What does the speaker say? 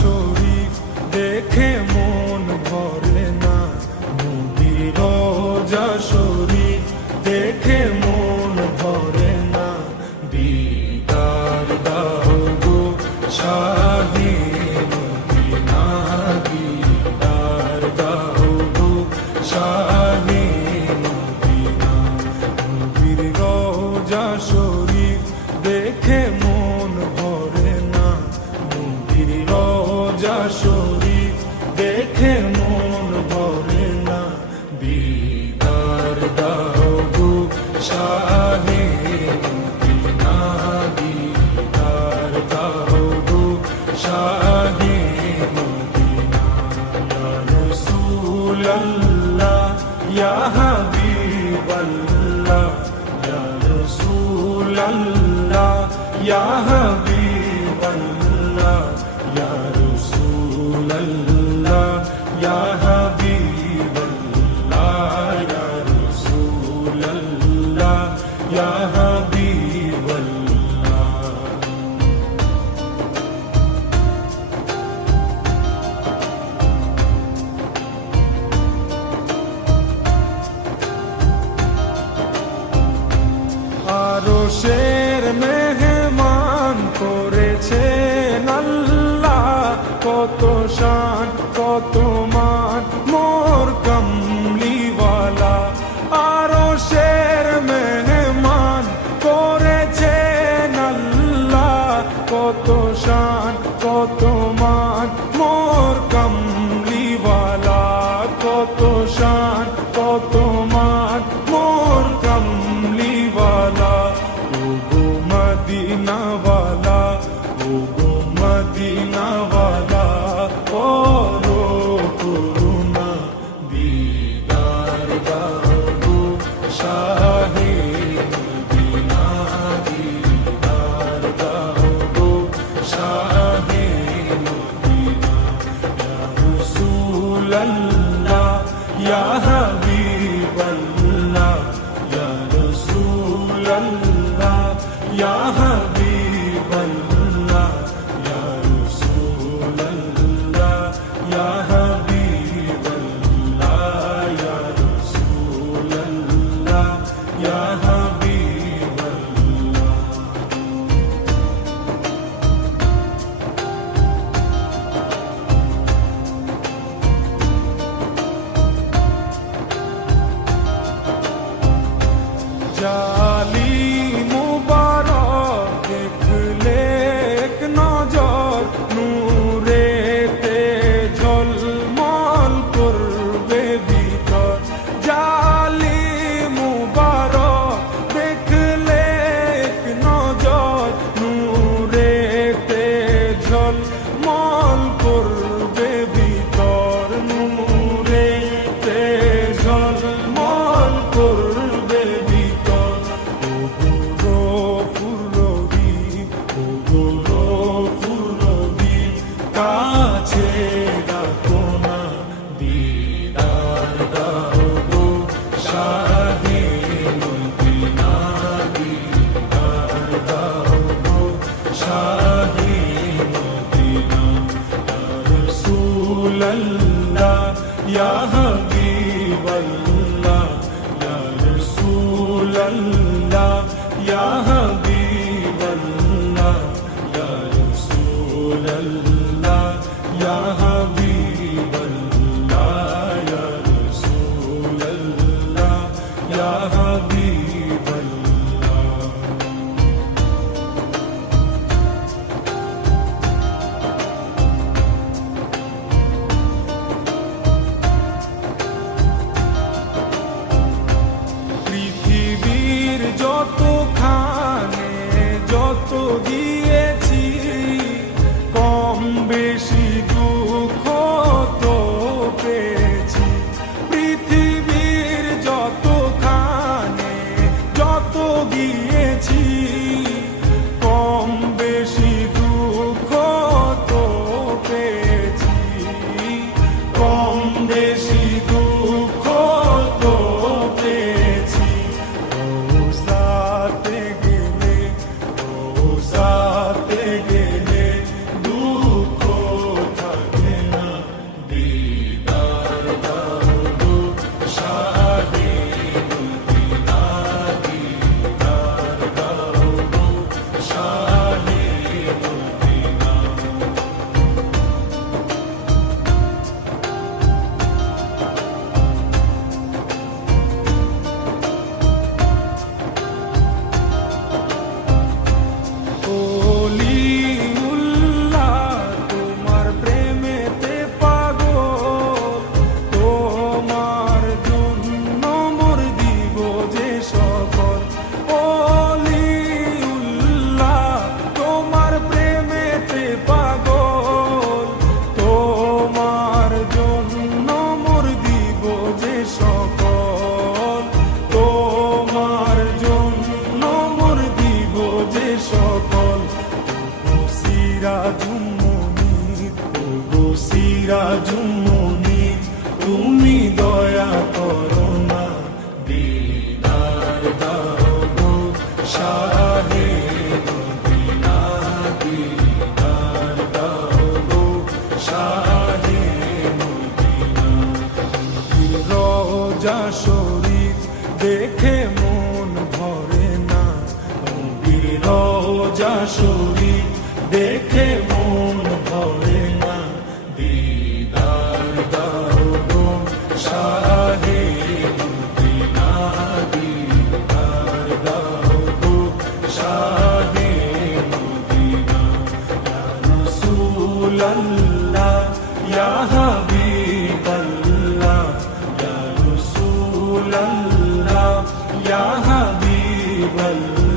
শরীফ দেখে মন ভরে না, নবীর রওজা শরীফ দেখে মন ভরে না। দিদার দাও গো শাহে মদিনা, দিদার দাও গো শাহে মদিনা। নবীর রওজা শরীফ দেখে মন ভরে না, নবীর রওজা শরীফ দেখে মন ভরে না। দিদার দাও গো শাহে মদিনা, দিদার দাও গো শাহে মদিনা। ইয়া রাসূলাল্লাহ ইয়া হাবিবাল্লাহ, ইয়া রাসূলাল্লাহ ইয়া হাবিবাল্লাহ, ইয়া রাসূলাল্লাহ ইয়া হাবিবাল্লাহ, ইয়া রাসূলাল্লাহ ইয়া হাবিবাল্লাহ। আরশের মেহমান করেছেন আল্লাহ, কত শান কত মান মোর কমলিওয়ালা। আরশের মেহমান করেছেন আল্লাহ, কত শান কত মান মোর কমলিওয়ালা, কত শান কত মান মোর কমলিওয়ালা। ও গো মদিনাওয়ালা, ও গো মদিনাওয়ালা, করো করুণা। দিদার দাও গো শাহে মদিনা, দিদার দাও গো শাহে মদিনা। ইয়া রাসূলাল্লাহ ইয়া হাবিবাল্লাহ, ইয়া রাসূলাল্লাহ ইয়া হাবিবাল্লাহ, ইয়া রাসূলাল্লাহ ইয়া হাবিবাল্লাহ, ইয়া রাসূলাল্লাহ ইয়া হাবিবাল্লাহ। জালি মুবারক দেখলে এক নজর, নূরেতে ঝলমল করবে ভিতর। জালি মুবারক দেখলে এক নজর, নূরেতে ঝলমল করবে ভিতর, নূরেতে ঝলমল করবে ভিতর। ও গো গফুর রহিম, ও গো গফুর রহিম, কাছে ডাকো না। দিদার দাও গো শাহে মদিনা, দিদার দাও গো শাহে মদিনা। ইয়া রাসূলাল্লাহ ইয়া হাবিবাল্লাহ, ইয়া রাসূলাল্লাহ ইয়া হাবিবাল্লাহ, ইয়া রাসূলাল্লাহ ইয়া হাবিবাল্লাহ, ইয়া রাসূলাল্লাহ ইয়া হাবিবাল্লাহ। পৃথিবীর যত খান শাহে মদিনা দিদার দাও গো শাহে মদিনা রোজা শরীফ দেখে মন ভরে না নবীর রোজা শরীফ দেখে মন ভরে না দিদার দাও গো শাহে মদিনা দিদার দাও গো শাহে মদিনা ইয়া রাসূলুল্লাহ ইয়া হাবিবাল্লাহ ইয়া রাসূলুল্লাহ ইয়া হাবিবাল্লাহ